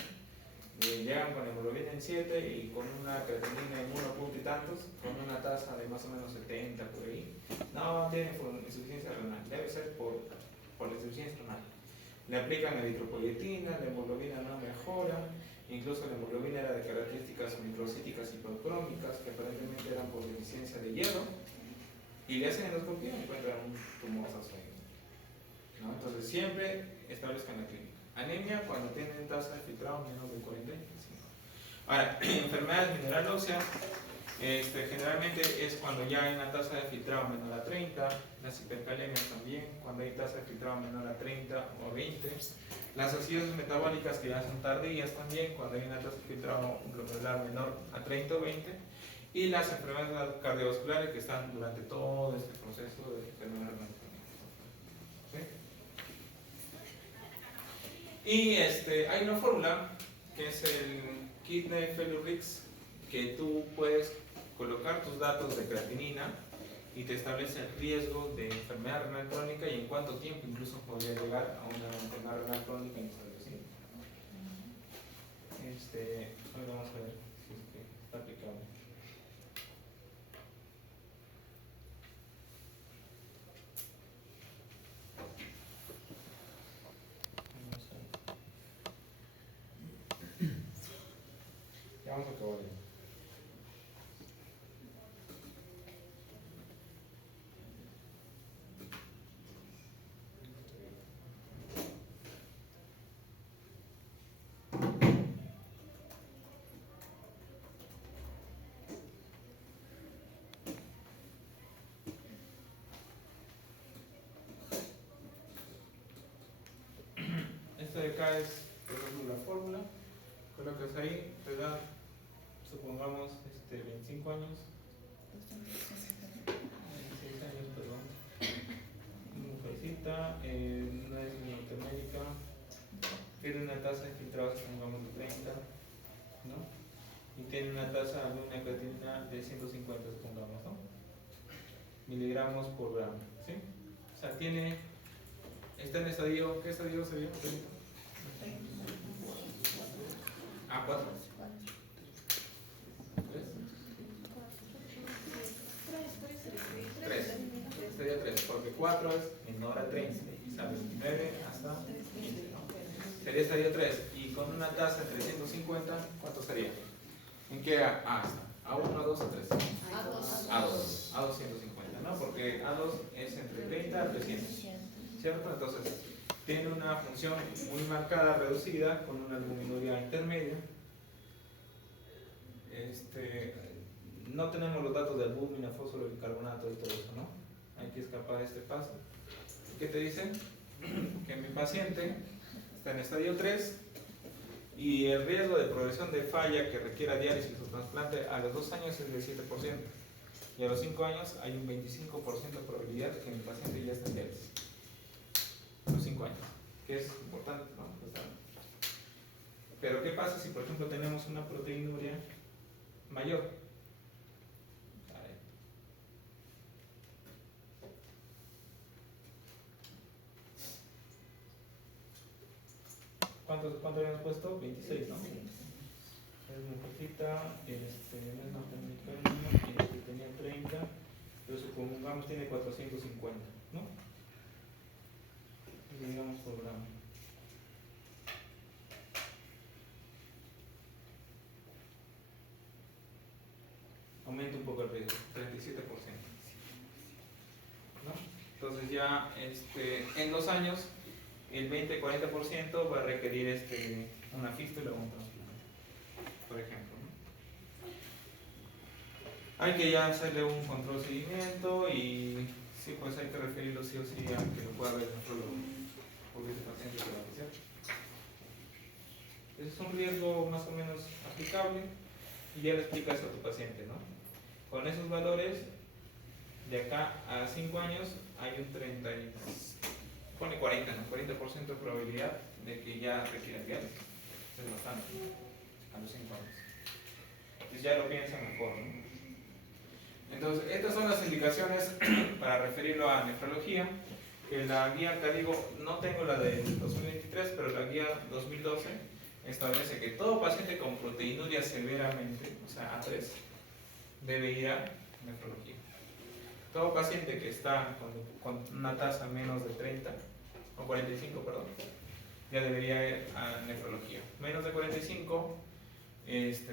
Llegan con hemoglobina en 7 y con una creatinina en 1 punto y tantos, con una tasa de más o menos 70 por ahí. No tienen insuficiencia renal, debe ser por la insuficiencia renal. Le aplican eritropoyetina, la hemoglobina no mejora, incluso la hemoglobina era de características microcíticas hipercrómicas que aparentemente eran por deficiencia de hierro, y le hacen endoscopia y encuentran un tumor ahí, ¿no? Entonces siempre establezcan la clínica. Anemia cuando tienen tasa de filtrado menos de 45. Ahora, enfermedades mineralóseas, generalmente es cuando ya hay una tasa de filtrado menor a 30, las hipercalemias también, cuando hay tasa de filtrado menor a 30 o a 20, las acidosis metabólicas que ya son tardías también, cuando hay una tasa de filtrado glomerular menor a 30 o 20, y las enfermedades cardiovasculares que están durante todo este proceso de enfermedad renal crónica. ¿Sí? Y hay una fórmula que es el Kidney Failure Risk, que tú puedes colocar tus datos de creatinina y te establece el riesgo de enfermedad renal crónica y en cuánto tiempo incluso podría llegar a una enfermedad renal crónica inestablecible. Ahora vamos a ver si es que está aplicable. Ya vamos a acabar. Esta de acá es, por ejemplo, la fórmula. Colocas ahí, te da, supongamos, 25 años. 26 años, perdón. Mujercita, no es ni intermédica, tiene una tasa de filtrados, supongamos, de 30, ¿no? Y tiene una tasa de una creatinina de 150, supongamos, ¿no? Miligramos por gramo, ¿sí? O sea, está en estadio, ¿qué estadio sería? A4. 3. porque 4 es menor a 30 y sale 29 hasta 15, ¿no? Sería estadio 3 y con una tasa de 350, ¿cuánto sería? ¿En qué A está? ¿A1, A2 o 3? A2, A2 150, ¿no? Porque A2 es entre 30 a 300, ¿cierto? Entonces tiene una función muy marcada, reducida, con una luminuria intermedia. No tenemos los datos de albúmina, fósforo, bicarbonato y todo eso, ¿no? Hay que escapar este paso. ¿Qué te dicen? Que mi paciente está en estadio 3 y el riesgo de progresión de falla que requiera diálisis o trasplante a los 2 años es del 7% y a los 5 años hay un 25% de probabilidad de que mi paciente ya esté en diálisis. A los 5 años, que es importante, ¿no? Pero ¿qué pasa si, por ejemplo, tenemos una proteinuria mayor? ¿Cuánto habíamos puesto? 26, ¿no? Es muy poquita, es norteamericana, tenía 30, pero supongamos tiene 450, ¿no? Y digamos por gramo. Aumenta un poco el riesgo, 37%, ¿no? Entonces ya en 2 años el 20-40% va a requerir una fístula o un trasplante, por ejemplo, ¿no? Hay que ya hacerle un control seguimiento y sí, pues hay que referirlo sí o sí a que lo pueda ver el nefrólogo, porque ese paciente se va a hacer. Ese es un riesgo más o menos aplicable y ya le explicas a tu paciente, ¿no? Con esos valores, de acá a 5 años hay un 40, ¿no? 40% de probabilidad de que ya requiera diálisis. Es bastante, a los 5 años. Entonces ya lo piensan mejor, ¿no? Entonces, estas son las indicaciones para referirlo a nefrología, que la guía, te digo, no tengo la del 2023, pero la guía 2012 establece que todo paciente con proteinuria severamente, o sea, A3, debe ir a nefrología. Todo paciente que está con una tasa menos de 30, o 45, perdón, ya debería ir a nefrología. Menos de 45,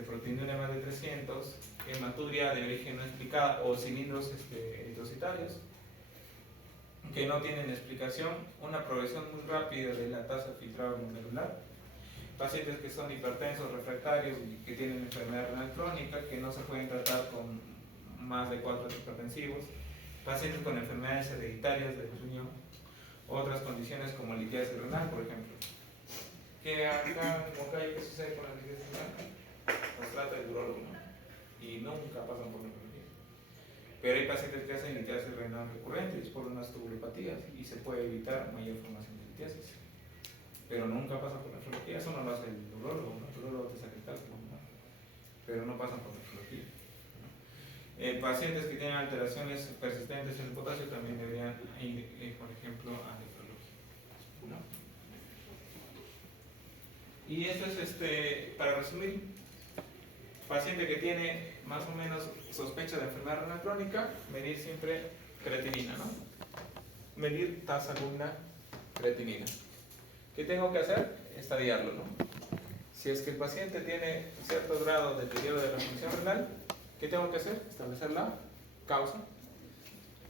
proteinuria más de 300, hematuria de origen no explicada o cilindros eritrocitarios que no tienen explicación, una progresión muy rápida de la tasa filtrada glomerular, pacientes que son hipertensos, refractarios y que tienen enfermedad renal crónica que no se pueden tratar con más de 4 hipertensivos, pacientes con enfermedades hereditarias del riñón, otras condiciones como litiasis renal, por ejemplo. Que acá en Moncayo, ¿qué sucede con la litiasis renal? Nos trata el urólogo, ¿no? Y nunca pasan por nefrología. Pero hay pacientes que hacen litiasis renal recurrente y es por unas tubulopatías y se puede evitar mayor formación de litiasis. Pero nunca pasan por nefrología, eso no lo hace el urólogo, ¿no? El urólogo te saca el cálculo, ¿no? Pero no pasan por nefrología. Pacientes que tienen alteraciones persistentes en el potasio también deberían ir, por ejemplo, a nefrología, ¿no? Y esto es, para resumir, paciente que tiene más o menos sospecha de enfermedad renal crónica, medir siempre creatinina, ¿no? Medir tasa alumna creatinina. ¿Qué tengo que hacer? Estadiarlo, ¿no? Si es que el paciente tiene cierto grado de deterioro de la función renal, ¿qué tengo que hacer? Establecer la causa,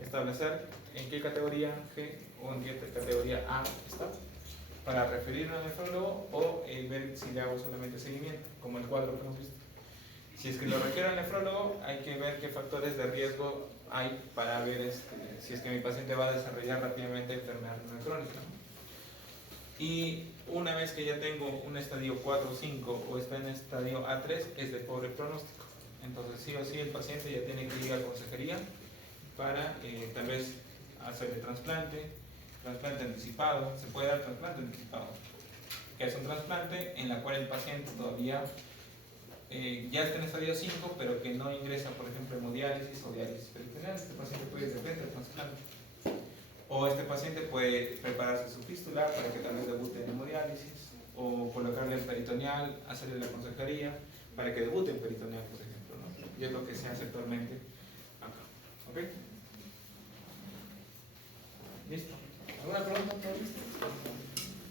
establecer en qué categoría G o en qué categoría A está, para referirlo al nefrólogo o ver si le hago solamente seguimiento, como el cuadro que hemos visto. Si es que lo requiere el nefrólogo, hay que ver qué factores de riesgo hay para ver si es que mi paciente va a desarrollar rápidamente enfermedad renal crónica. Y una vez que ya tengo un estadio 4 o 5 o está en estadio A3, es de pobre pronóstico. Entonces sí o sí el paciente ya tiene que ir a consejería para tal vez hacerle trasplante anticipado. Se puede dar trasplante anticipado, que es un trasplante en la cual el paciente todavía ya está en estadio 5, pero que no ingresa, por ejemplo, hemodiálisis o diálisis peritoneal. Este paciente puede ir de frente al trasplante. O este paciente puede prepararse su fístula para que tal vez debute en hemodiálisis, o colocarle el peritoneal, hacerle la consejería para que debute en peritoneal, por ejemplo, ¿no? Y es lo que se hace actualmente acá. ¿Ok? ¿Listo? ¿Alguna pregunta? ¿Todo listo?